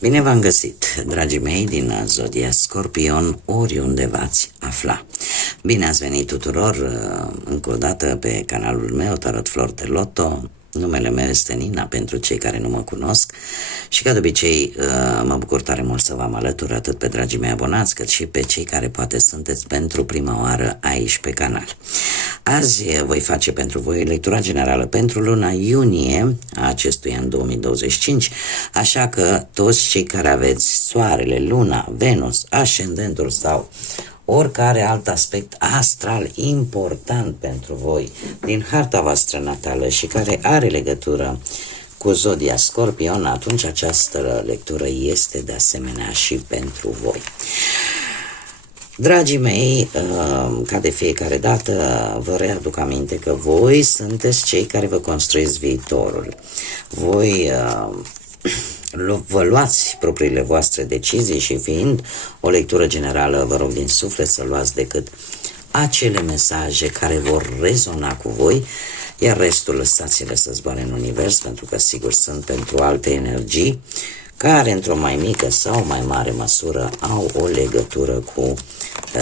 Bine v-am găsit, dragii mei din Zodia Scorpion, oriunde v-ați afla. Bine ați venit tuturor încă o dată pe canalul meu, Tarot Flor de Loto. Numele meu este Nina, pentru cei care nu mă cunosc, și ca de obicei mă bucur tare mult să v-am alături, atât pe dragii mei abonați, cât și pe cei care poate sunteți pentru prima oară aici pe canal. Azi voi face pentru voi lectura generală pentru luna iunie a acestui an 2025, așa că toți cei care aveți Soarele, Luna, Venus, Ascendentul sau oricare alt aspect astral important pentru voi din harta voastră natală și care are legătură cu Zodia Scorpion, atunci această lectură este de asemenea și pentru voi. Dragii mei, ca de fiecare dată, vă readuc aminte că voi sunteți cei care vă construiți viitorul. Voi vă luați propriile voastre decizii și, fiind o lectură generală, vă rog din suflet să luați decât acele mesaje care vor rezona cu voi, iar restul lăsați-le să zboare în univers, pentru că sigur sunt pentru alte energii care într-o mai mică sau mai mare măsură au o legătură cu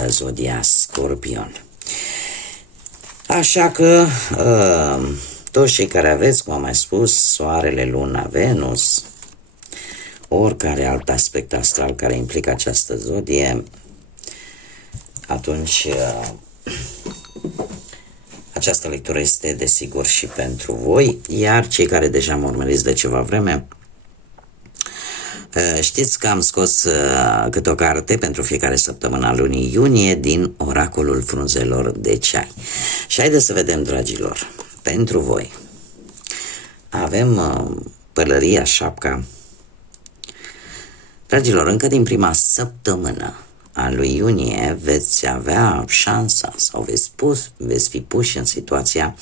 Zodia Scorpion. Așa că toți cei care aveți, cum am mai spus, Soarele, Luna, Venus, oricare alt aspect astral care implică această zodie, atunci această lectură este desigur și pentru voi. Iar cei care deja mă urmăriți de ceva vreme, știți că am scos câte o carte pentru fiecare săptămână a lunii iunie din Oracolul Frunzelor de Ceai. Și haideți să vedem, dragilor, pentru voi avem pălăria, șapca. Dragilor, încă din prima săptămână a lui iunie veți avea șansa sau veți fi puși în situația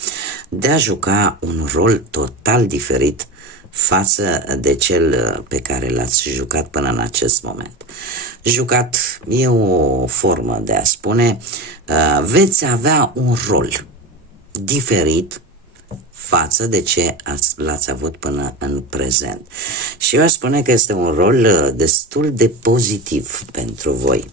de a juca un rol total diferit față de cel pe care l-ați jucat până în acest moment. Jucat e o formă de a spune, veți avea un rol diferit față de ce l-ați avut până în prezent. Și eu aș spune că este un rol destul de pozitiv pentru voi.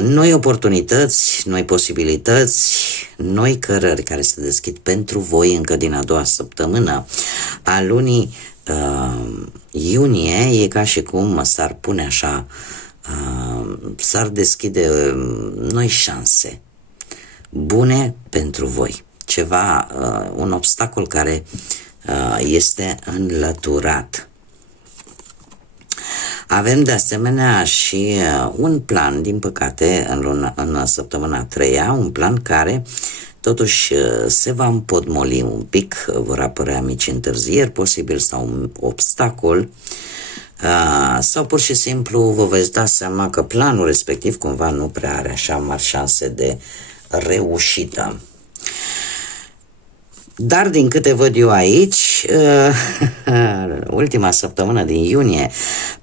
Noi oportunități, noi posibilități, noi cărări care se deschid pentru voi încă din a doua săptămână a lunii iunie. E ca și cum s-ar pune așa, s-ar deschide noi șanse bune pentru voi. Ceva, un obstacol care este înlăturat. Avem de asemenea și un plan, din păcate, în săptămâna a treia, un plan care totuși se va împotmoli un pic, vor apărea mici întârzieri posibil sau un obstacol, sau pur și simplu vă veți da seama că planul respectiv cumva nu prea are așa mari șanse de reușită. Dar din câte văd eu aici, ultima săptămână din iunie,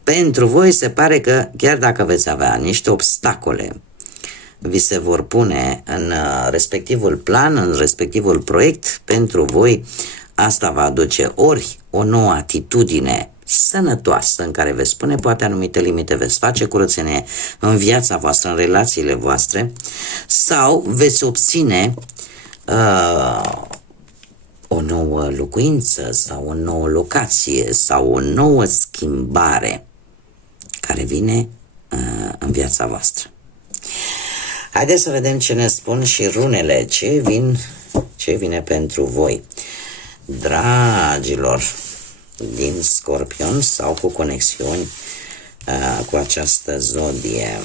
pentru voi se pare că chiar dacă veți avea niște obstacole, vi se vor pune în respectivul plan, în respectivul proiect, pentru voi asta va aduce ori o nouă atitudine sănătoasă în care veți spune poate anumite limite, veți face curățenie în viața voastră, în relațiile voastre, sau veți obține o nouă locuință sau o nouă locație sau o nouă schimbare care vine în viața voastră. Haideți să vedem ce ne spun și runele, ce vine pentru voi, dragilor din Scorpion sau cu conexiuni cu această zodie.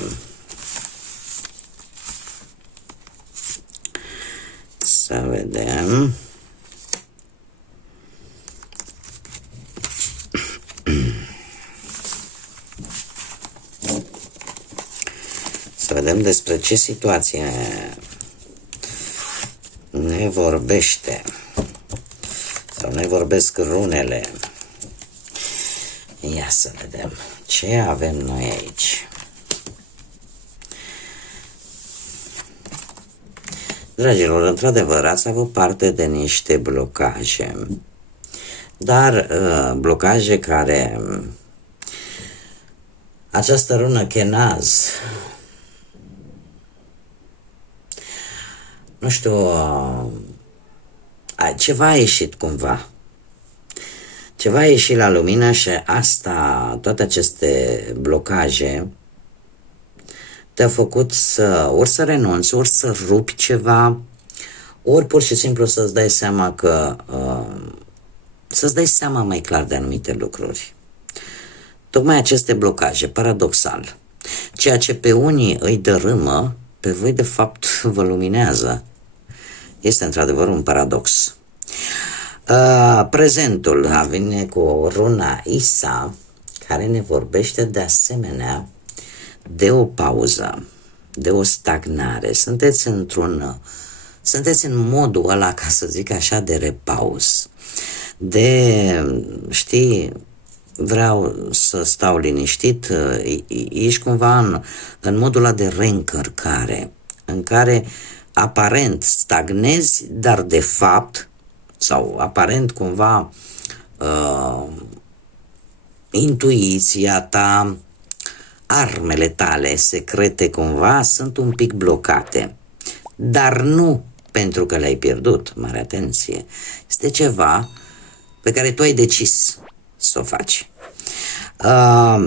Să vedem. Să vedem despre ce situație ne vorbește sau ne vorbesc runele. Ia să vedem ce avem noi aici. Dragilor, într-adevăr, ați avut parte de niște blocaje dar blocaje care această rună Kenaz, nu știu, ceva a ieșit cumva. Ceva a ieșit la lumină și asta, toate aceste blocaje te-a făcut ori să renunți, ori să rupi ceva, ori pur și simplu să-ți dai seama că să-ți dai seama mai clar de anumite lucruri. Tocmai aceste blocaje, paradoxal, ceea ce pe unii îi dărâmă, pe voi de fapt vă luminează. Este într-adevăr un paradox. Prezentul vine cu runa Isa, care ne vorbește de asemenea de o pauză, de o stagnare. Sunteți în modul ăla, ca să zic așa, de repaus, de, știi, vreau să stau liniștit, ești cumva în modul ăla de reîncărcare, în care aparent stagnezi, dar de fapt, sau aparent cumva intuiția ta, armele tale secrete cumva sunt un pic blocate, dar nu pentru că le-ai pierdut, mare atenție, este ceva pe care tu ai decis să o faci.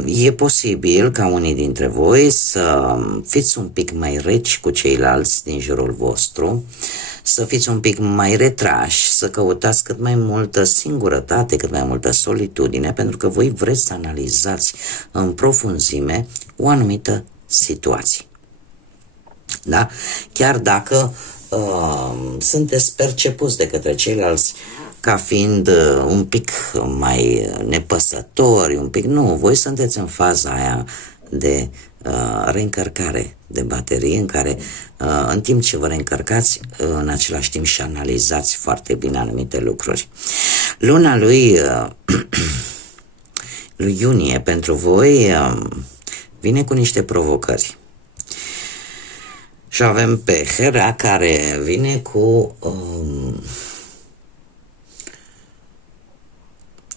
E posibil ca unii dintre voi să fiți un pic mai reci cu ceilalți din jurul vostru, să fiți un pic mai retrași, să căutați cât mai multă singurătate, cât mai multă solitudine, pentru că voi vreți să analizați în profunzime o anumită situație. Da? Chiar dacă sunteți percepuți de către ceilalți ca fiind un pic mai nepăsători, un pic, nu, voi sunteți în faza aia de reîncărcare de baterie, în care în timp ce vă reîncărcați, în același timp și analizați foarte bine anumite lucruri. Luna lui iunie pentru voi vine cu niște provocări. Și avem pe Hera, care vine cu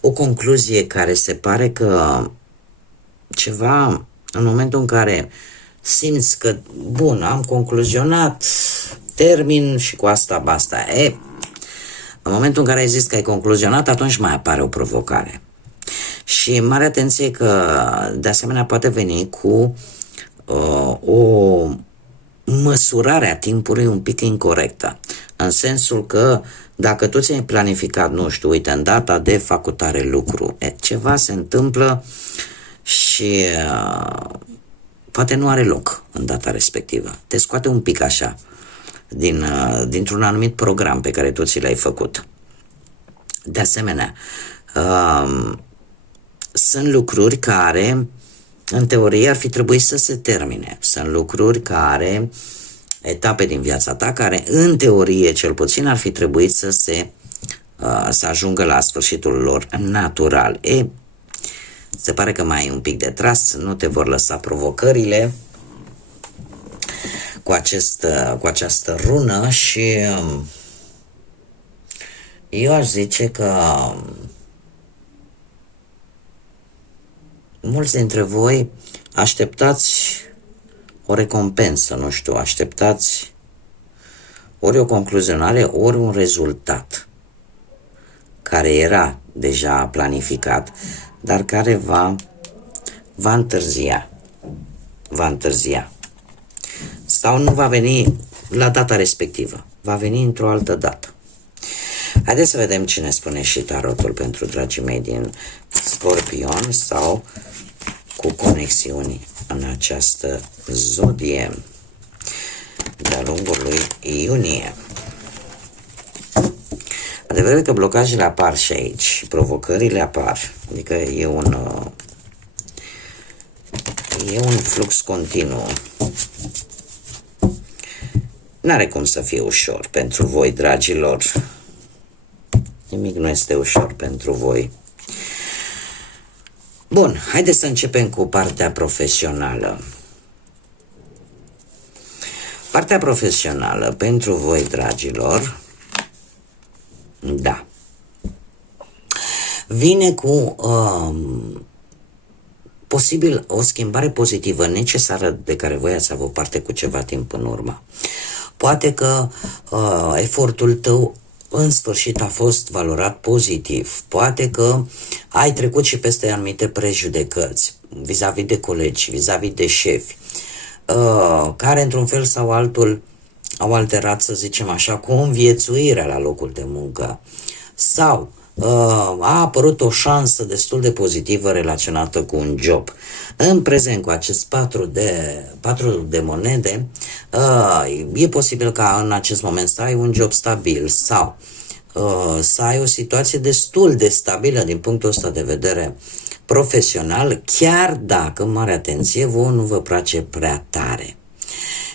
o concluzie care se pare că ceva, în momentul în care simți că, bun, am concluzionat, termin și cu asta basta. În momentul în care ai zis că ai concluzionat, atunci mai apare o provocare. Și mare atenție că, de asemenea, poate veni cu o măsurare a timpului un pic incorectă. În sensul că dacă tu ți-ai planificat, nu știu, uite, în data de facutare lucru, ceva se întâmplă și poate nu are loc în data respectivă. Te scoate un pic așa dintr-un anumit program pe care tu ți l-ai făcut. De asemenea, sunt lucruri care în teorie ar fi trebuit să se termine. Sunt lucruri care, etape din viața ta, care în teorie cel puțin ar fi trebuit să ajungă la sfârșitul lor natural. Se pare că mai ai un pic de tras, nu te vor lăsa provocările cu această rună și eu aș zice că mulți dintre voi așteptați o recompensă, nu știu, așteptați ori o concluzionare, ori un rezultat care era deja planificat, dar care va întârzia. Va întârzia. Sau nu va veni la data respectivă. Va veni într-o altă dată. Haideți să vedem ce ne spune și tarotul pentru dragii mei din Scorpion sau cu conexiuni în această zodie de-a lungul lui iunie. Adevărul că blocajele apar și aici, provocările apar, adică e un flux continuu. N-are cum să fie ușor pentru voi, dragilor. Nimic nu este ușor pentru voi. Bun, haideți să începem cu partea profesională. Partea profesională pentru voi, dragilor, da. vine cu posibil o schimbare pozitivă necesară de care voi ați avut parte cu ceva timp în urmă. Poate că efortul tău în sfârșit a fost valorat pozitiv. Poate că ai trecut și peste anumite prejudecăți vis-a-vis de colegi, vis-a-vis de șefi, care într-un fel sau altul au alterat, să zicem așa, conviețuirea la locul de muncă. Sau a apărut o șansă destul de pozitivă relaționată cu un job. În prezent, cu acest patru de monede, e posibil ca în acest moment să ai un job stabil sau să ai o situație destul de stabilă din punctul ăsta de vedere profesional, chiar dacă, mare atenție, vouă nu vă place prea tare.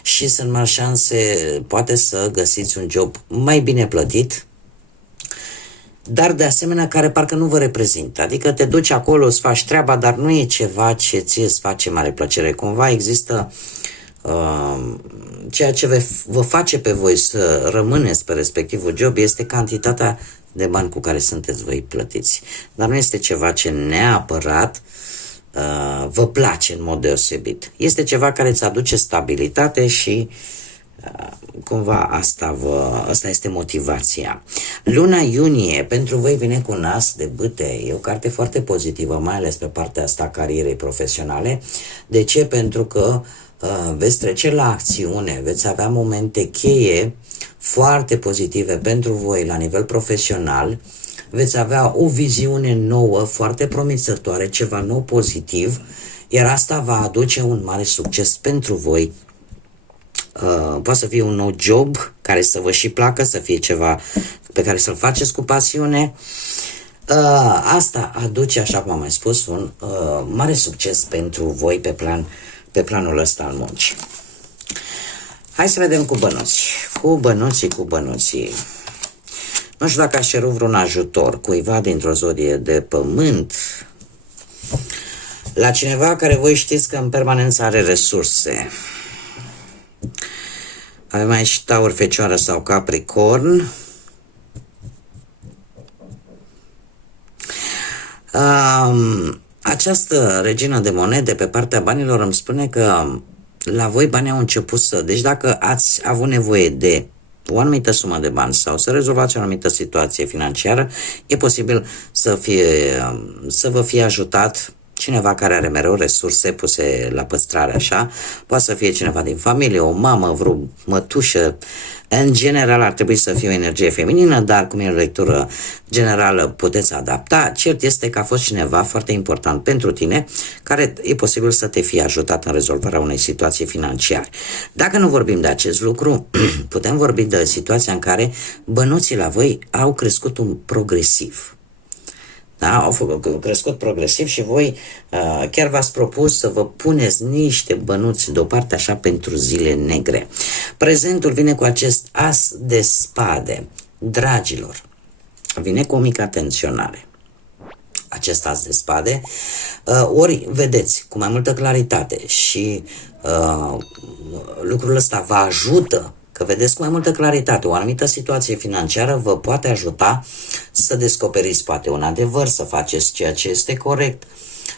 Și sunt mari șanse, poate să găsiți un job mai bine plătit, dar de asemenea care parcă nu vă reprezintă. Adică te duci acolo, îți faci treaba, dar nu e ceva ce ție îți face mare plăcere. Cumva există ceea ce vă face pe voi să rămâneți pe respectivul job este cantitatea de bani cu care sunteți voi plătiți. Dar nu este ceva ce neapărat vă place în mod deosebit. Este ceva care îți aduce stabilitate și cumva asta este motivația. Luna iunie pentru voi vine cu un as de bâte. E o carte foarte pozitivă, mai ales pe partea asta carierei profesionale. De ce? Pentru că veți trece la acțiune, veți avea momente cheie foarte pozitive pentru voi la nivel profesional, veți avea o viziune nouă, foarte promițătoare, ceva nou pozitiv, iar asta va aduce un mare succes pentru voi. Poate să fie un nou job care să vă și placă, să fie ceva pe care să-l faceți cu pasiune. Asta aduce, așa cum am mai spus, un mare succes pentru voi pe planul ăsta al muncii. Hai să vedem cu bănuții. Cu bănuții. Nu știu dacă aș ceru vreun ajutor cuiva dintr-o zodie de pământ, la cineva care voi știți că în permanență are resurse. Avem aici Taur, Fecioară sau Capricorn. Această regină de monede pe partea banilor îmi spune că la voi banii au început să... Deci dacă ați avut nevoie de o anumită sumă de bani sau să rezolvați o anumită situație financiară, e posibil să vă fie ajutat cineva care are mereu resurse puse la păstrare așa, poate să fie cineva din familie, o mamă, vreo mătușă. În general ar trebui să fie o energie feminină, dar cum e o lectură generală puteți adapta. Cert este că a fost cineva foarte important pentru tine care e posibil să te fie ajutat în rezolvarea unei situații financiare. Dacă nu vorbim de acest lucru, putem vorbi de situația în care bănuții la voi au crescut progresiv. Da? Au crescut progresiv și voi chiar v-ați propus să vă puneți niște bănuți deoparte așa pentru zile negre. Prezentul vine cu acest as de spade. Dragilor, vine cu o mică atenționare. Acest as de spade, ori vedeți cu mai multă claritate și lucrul ăsta vă ajută, că vedeți cu mai multă claritate, o anumită situație financiară vă poate ajuta să descoperiți poate un adevăr, să faceți ceea ce este corect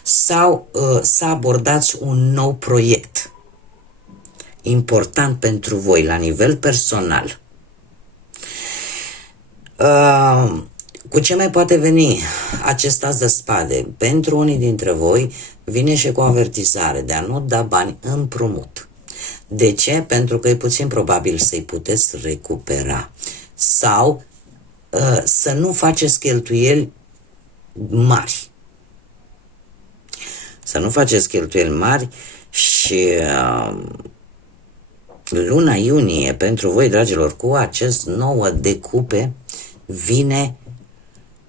sau să abordați un nou proiect important pentru voi la nivel personal. Cu ce mai poate veni acest as de spade? Pentru unii dintre voi vine și cu o avertizare de a nu da bani împrumut. De ce? Pentru că e puțin probabil să-i puteți recupera sau să nu faceți cheltuieli mari. Să nu faceți cheltuieli mari și luna iunie pentru voi, dragilor, cu acest 9 de cupe vine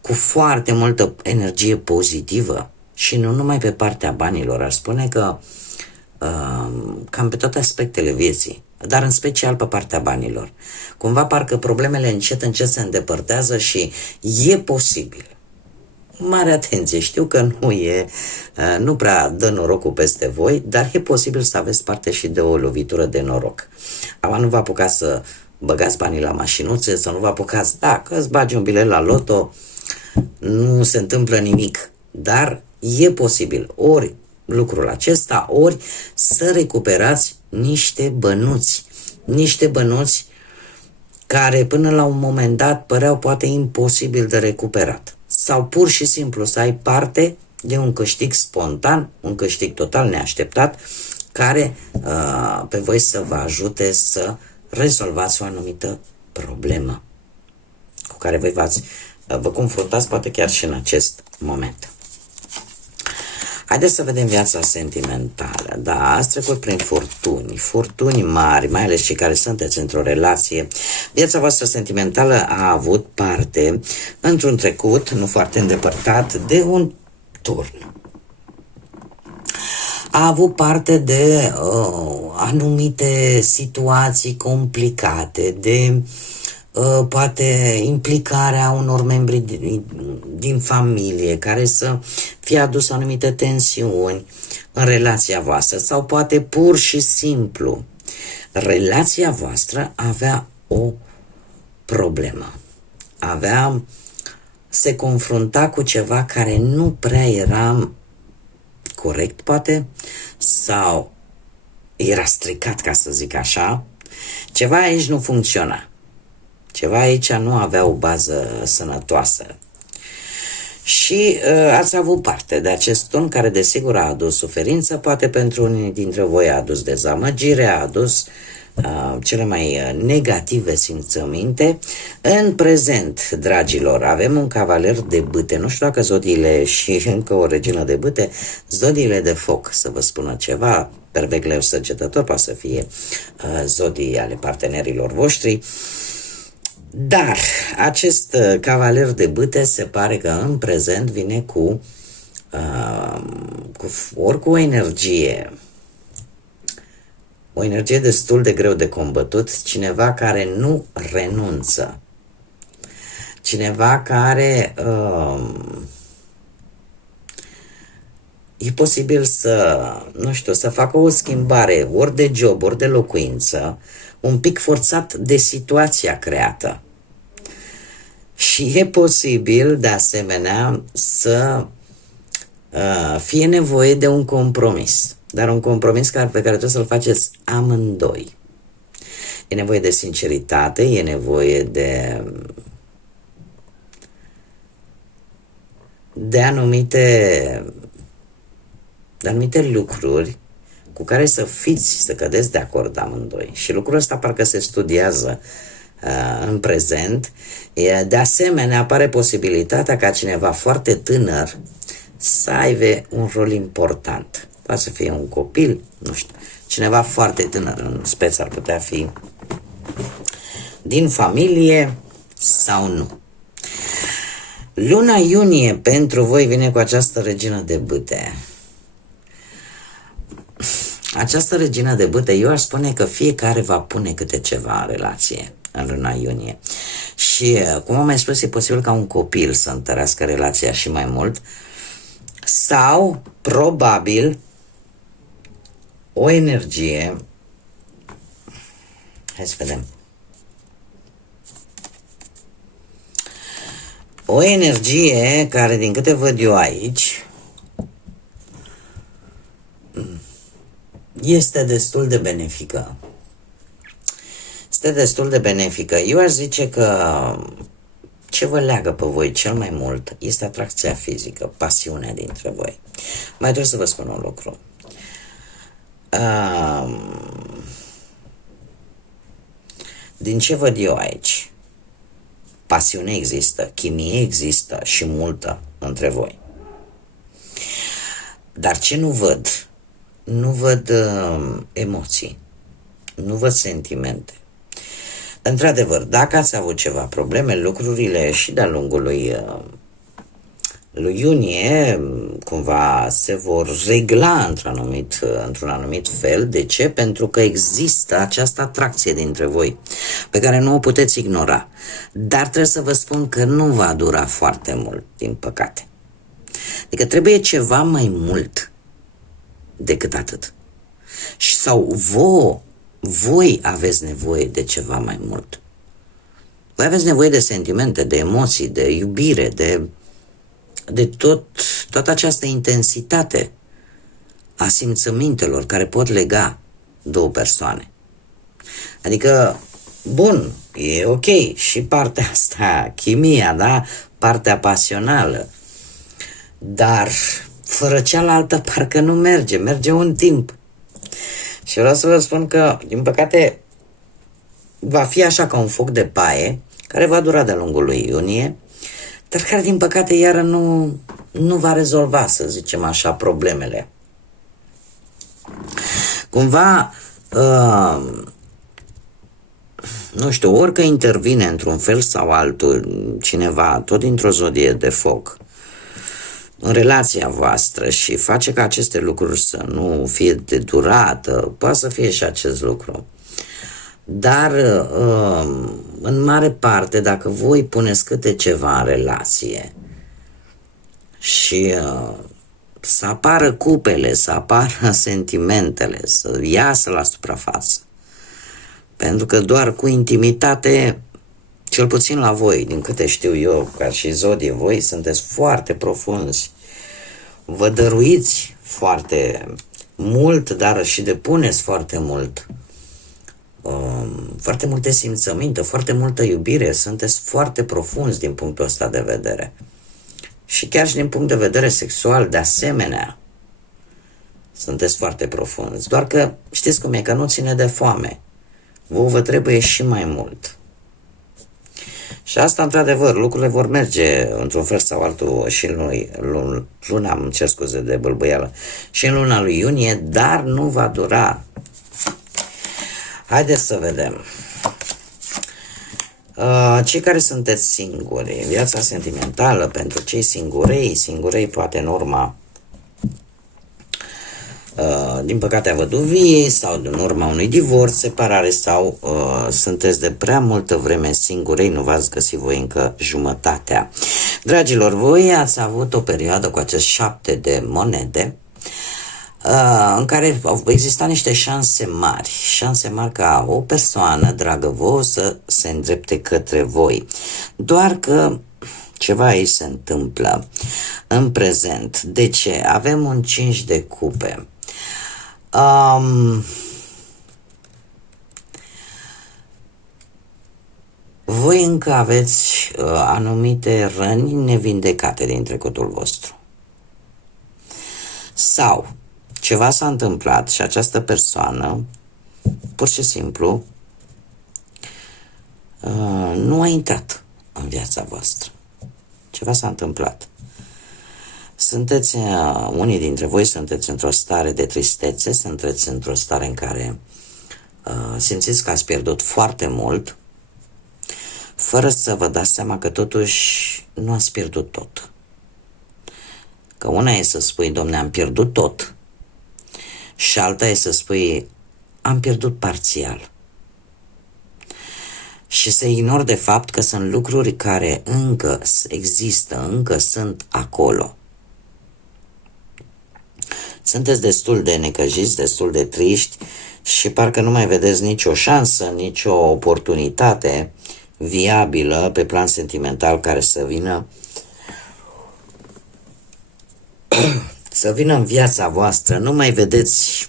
cu foarte multă energie pozitivă și nu numai pe partea banilor. Aș spune că cam pe toate aspectele vieții, dar în special pe partea banilor. Cumva parcă problemele încet se îndepărtează și e posibil. Mare atenție, știu că nu prea dă norocul peste voi, dar e posibil să aveți parte și de o lovitură de noroc. Aba nu vă apucați să băgați banii la mașinuțe, să nu vă apucați, că îți bagi un bilet la loto, nu se întâmplă nimic, dar e posibil ori lucrul acesta, ori să recuperați niște bănuți care până la un moment dat păreau poate imposibil de recuperat. Sau pur și simplu să ai parte de un câștig spontan, un câștig total neașteptat, care pe voi să vă ajute să rezolvați o anumită problemă cu care voi vă confruntați poate chiar și în acest moment. Haideți să vedem viața sentimentală. Da, ați trecut prin furtuni mari, mai ales cei care sunteți într-o relație. Viața voastră sentimentală a avut parte, într-un trecut, nu foarte îndepărtat, de un turn. A avut parte de anumite situații complicate, de poate implicarea unor membri din familie care să fie adus anumite tensiuni în relația voastră, sau poate pur și simplu relația voastră avea o problemă, se confrunta cu ceva care nu prea era corect poate, sau era stricat, ca să zic așa, ceva aici nu funcționa. Ceva aici nu avea o bază sănătoasă. Și ați avut parte de acest turn care desigur a adus suferință, poate pentru unii dintre voi a adus dezamăgire, a adus cele mai negative simțăminte. În prezent, dragilor, avem un cavaler de bâte, nu știu dacă zodiile și încă o regină de bâte, zodiile de foc, să vă spună ceva, Berbec, Leu, Săgetător, poate să fie zodii ale partenerilor voștri. Dar acest cavaler de bâte se pare că în prezent vine cu o energie destul de greu de combătut, cineva care nu renunță, cineva care e posibil să facă o schimbare ori de job, ori de locuință, un pic forțat de situația creată. Și e posibil, de asemenea, să fie nevoie de un compromis. Dar un compromis pe care trebuie să-l faceți amândoi. E nevoie de sinceritate, e nevoie de anumite lucruri cu care să cădeți de acord amândoi. Și lucrul ăsta parcă se studiază în prezent. De asemenea, apare posibilitatea ca cineva foarte tânăr să aibă un rol important. Poate să fie un copil, nu știu, cineva foarte tânăr, în speță ar putea fi din familie sau nu. Luna iunie pentru voi vine cu această regină de bâte. Această regină de bâte, eu aș spune că fiecare va pune câte ceva în relație în luna iunie. Și, cum am mai spus, e posibil ca un copil să întărească relația și mai mult, sau, probabil, o energie. Hai să vedem. O energie care, din câte văd eu aici, este destul de benefică. Este destul de benefică. Eu aș zice că ce vă leagă pe voi cel mai mult este atracția fizică, pasiunea dintre voi. Mai trebuie să vă spun un lucru. Din ce văd eu aici, pasiune există, chimie există și multă între voi. Dar ce nu văd? Nu văd emoții, nu văd sentimente. Într-adevăr, dacă ați avut ceva probleme, lucrurile și de-a lungul lui iunie cumva se vor regla într-un anumit fel. De ce? Pentru că există această atracție dintre voi pe care nu o puteți ignora. Dar trebuie să vă spun că nu va dura foarte mult, din păcate. Adică trebuie ceva mai mult decât atât. Sau voi aveți nevoie de ceva mai mult. Voi aveți nevoie de sentimente, de emoții, de iubire, de toată această intensitate a simțămintelor care pot lega două persoane. Adică, bun, e ok și partea asta, chimia, da? Partea pasională, dar fără cealaltă parcă nu merge un timp. Și vreau să vă spun că, din păcate, va fi așa ca un foc de paie, care va dura de-a lungul lui iunie, dar care, din păcate, iară nu va rezolva, să zicem așa, problemele. Cumva, nu știu, orică intervine într-un fel sau altul cineva, tot dintr-o zodie de foc, în relația voastră și face ca aceste lucruri să nu fie de durată, poate să fie și acest lucru. Dar, în mare parte, dacă voi puneți câte ceva în relație și să apară cupele, să apară sentimentele, să iasă la suprafață, pentru că doar cu intimitate, cel puțin la voi, din câte știu eu, ca și zodie, voi sunteți foarte profunzi, vă dăruiți foarte mult, dar și depuneți foarte mult, foarte multe simțăminte, foarte multă iubire, sunteți foarte profunzi din punctul ăsta de vedere. Și chiar și din punct de vedere sexual, de asemenea, sunteți foarte profunzi. Doar că știți cum e, că nu ține de foame. Vă trebuie și mai mult. Și asta, într-adevăr, lucrurile vor merge într-un fel sau altul și în luna, îmi cer scuze de bâlbâială, și în luna lui iunie, dar nu va dura. Haideți să vedem. Cei care sunteți singuri, viața sentimentală pentru cei singurei poate în urma, din păcate, a văduviei sau în urma unui divorț, separare sau sunteți de prea multă vreme singurei, nu v-ați găsit voi încă jumătatea. Dragilor, voi ați avut o perioadă cu acest 7 de monede, în care au existat niște șanse mari ca o persoană dragă vouă să se îndrepte către voi. Doar că ceva aici se întâmplă în prezent. De ce? Avem un 5 de cupe. Voi încă aveți anumite răni nevindecate din trecutul vostru. Sau ceva s-a întâmplat și această persoană, pur și simplu, nu a intrat în viața voastră. Ceva s-a întâmplat. Sunteți, unii dintre voi sunteți într-o stare de tristețe, sunteți într-o stare în care simțiți că ați pierdut foarte mult, fără să vă dați seama că totuși nu ați pierdut tot. Că una e să spui, domne, am pierdut tot, și alta e să spui, am pierdut parțial. Și să ignori de fapt că sunt lucruri care încă există, încă sunt acolo. Sunteți destul de necăjiți, destul de triști și parcă nu mai vedeți nicio șansă, nicio oportunitate viabilă pe plan sentimental care să vină în viața voastră. Nu mai vedeți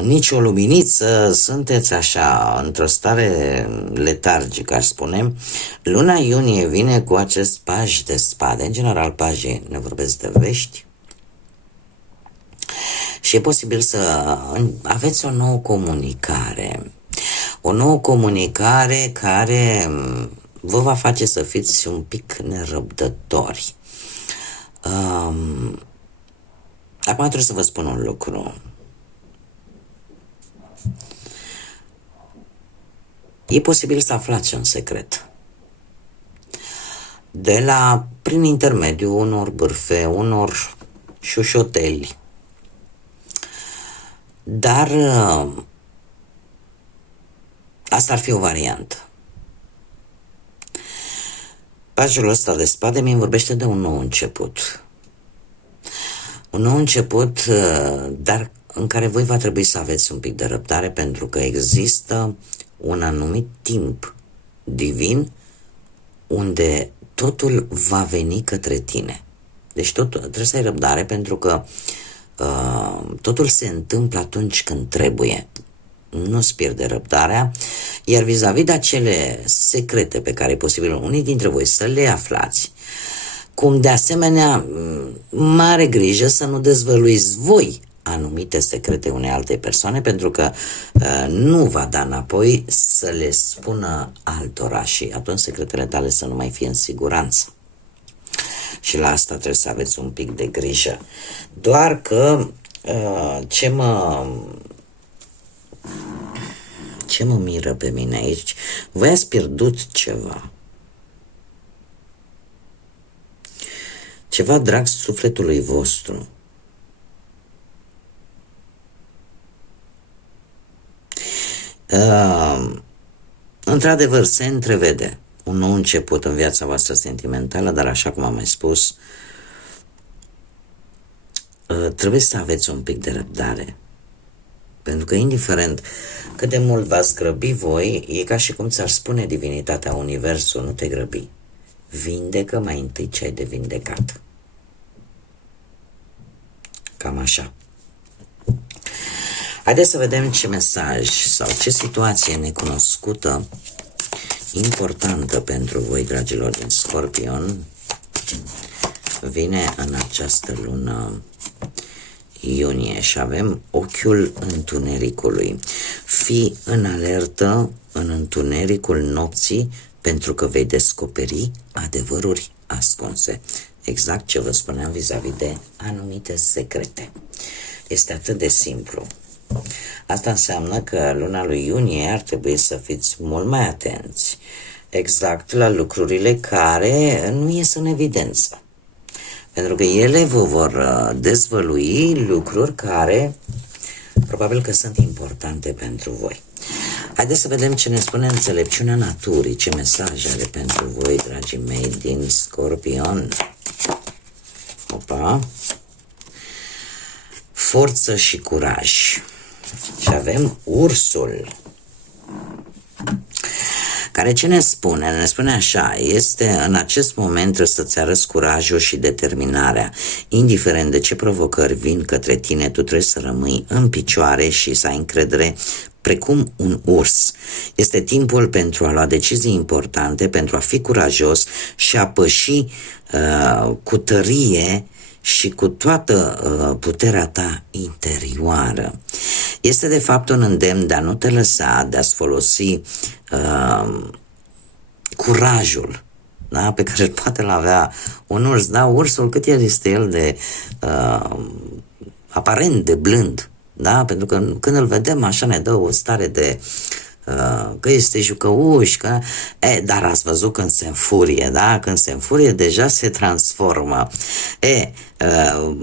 nicio luminiță, sunteți așa într-o stare letargică, aș spune. Luna iunie vine cu acest paj de spade. În general, pajii ne vorbesc de vești. Și e posibil să aveți o nouă comunicare. O nouă comunicare care vă va face să fiți un pic nerăbdători. Acum trebuie să vă spun un lucru. E posibil să aflați un secret prin intermediul unor bârfe, unor șușoteli. Dar asta ar fi o variantă. Pajul ăsta de spade mi vorbește de un nou început. Un nou început, dar în care voi va trebui să aveți un pic de răbdare, pentru că există un anumit timp divin unde totul va veni către tine. Deci trebuie să ai răbdare, pentru că totul se întâmplă atunci când trebuie. Nu-ți pierde răbdarea, iar vis-a-vis de acele secrete pe care e posibil unii dintre voi să le aflați, cum de asemenea mare grijă să nu dezvăluiți voi anumite secrete unei alte persoane, pentru că nu va da înapoi să le spună altora și atunci secretele tale să nu mai fie în siguranță. Și la asta trebuie să aveți un pic de grijă. Doar că ce mă miră pe mine aici, voi ați pierdut ceva. Ceva drag sufletului vostru. Într-adevăr, se întrevede un nou început în viața voastră sentimentală, dar așa cum am mai spus, trebuie să aveți un pic de răbdare. Pentru că indiferent cât de mult v-ați grăbi voi, e ca și cum ți-ar spune divinitatea, universul, nu te grăbi. Vindecă mai întâi ce ai de vindecat. Cam așa. Haideți să vedem ce mesaj sau ce situație necunoscută, importantă pentru voi, dragilor din Scorpion, vine în această lună iunie. Și avem ochiul întunericului. Fii în alertă în întunericul nopții, pentru că vei descoperi adevăruri ascunse. Exact ce vă spuneam vis-a-vis de anumite secrete. Este atât de simplu. Asta înseamnă că luna lui iunie ar trebui să fiți mult mai atenți exact la lucrurile care nu ies în evidență. Pentru că ele vă vor dezvălui lucruri care probabil că sunt importante pentru voi. Haideți să vedem ce ne spune înțelepciunea naturii, ce mesaj are pentru voi, dragii mei din Scorpion. Opa! Forță și curaj. Și avem ursul, care ce ne spune? Ne spune așa: este în acest moment trebuie să-ți arăți curajul și determinarea. Indiferent de ce provocări vin către tine, tu trebuie să rămâi în picioare și să ai încredere precum un urs. Este timpul pentru a lua decizii importante, pentru a fi curajos și a păși cu tărie și cu toată puterea ta interioară. Este de fapt un îndemn de a nu te lăsa, de a-ți folosi curajul, da? Pe care îl poate avea un urs. Da? Ursul, cât este el de aparent de blând, da? Pentru că când îl vedem așa ne dă o stare de că este jucăuș, că... dar ați văzut când se înfurie, da? Când se înfurie deja se transformă.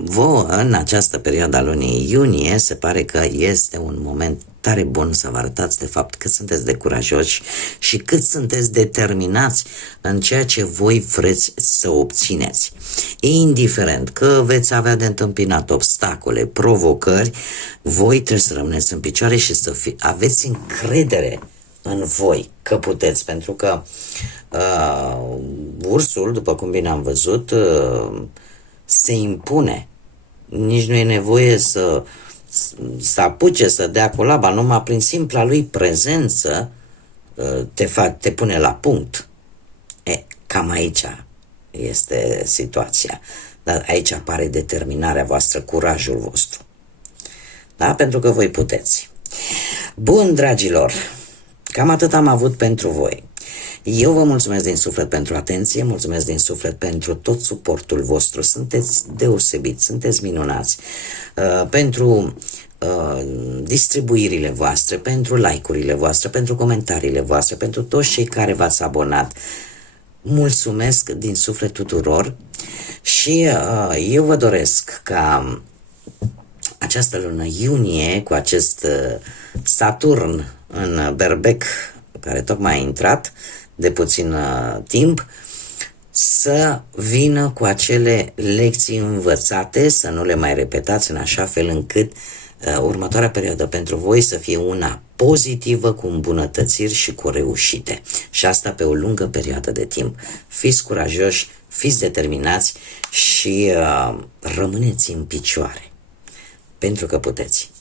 Vouă în această perioadă a lunii iunie se pare că este un moment tare bun să vă arătați de fapt cât sunteți de curajoși și cât sunteți determinați în ceea ce voi vreți să obțineți. Indiferent că veți avea de întâmpinat obstacole, provocări, voi trebuie să rămâneți în picioare și să aveți încredere în voi că puteți, pentru că ursul, după cum bine am văzut, se impune. Nici nu e nevoie să apuce să dea colaba, numai prin simpla lui prezență te pune la punct. Cam aici este situația. Dar aici apare determinarea voastră, curajul vostru. Da? Pentru că voi puteți. Bun, dragilor, cam atât am avut pentru voi. Eu vă mulțumesc din suflet pentru atenție, mulțumesc din suflet pentru tot suportul vostru. Sunteți deosebiți, sunteți minunați. Pentru distribuirile voastre, pentru like-urile voastre, pentru comentariile voastre, pentru toți cei care v-ați abonat. Mulțumesc din suflet tuturor și eu vă doresc ca această lună iunie, cu acest Saturn în berbec, care tocmai a intrat de puțin timp, să vină cu acele lecții învățate, să nu le mai repetați, în așa fel încât următoarea perioadă pentru voi să fie una pozitivă, cu îmbunătățiri și cu reușite. Și asta pe o lungă perioadă de timp. Fiți curajoși, fiți determinați și rămâneți în picioare. Pentru că puteți.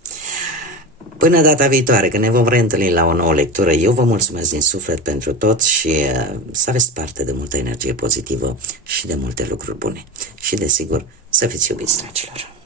Până data viitoare, când ne vom reîntâlni la o nouă lectură, eu vă mulțumesc din suflet pentru tot și să aveți parte de multă energie pozitivă și de multe lucruri bune. Și desigur, să fiți iubiți, dragilor!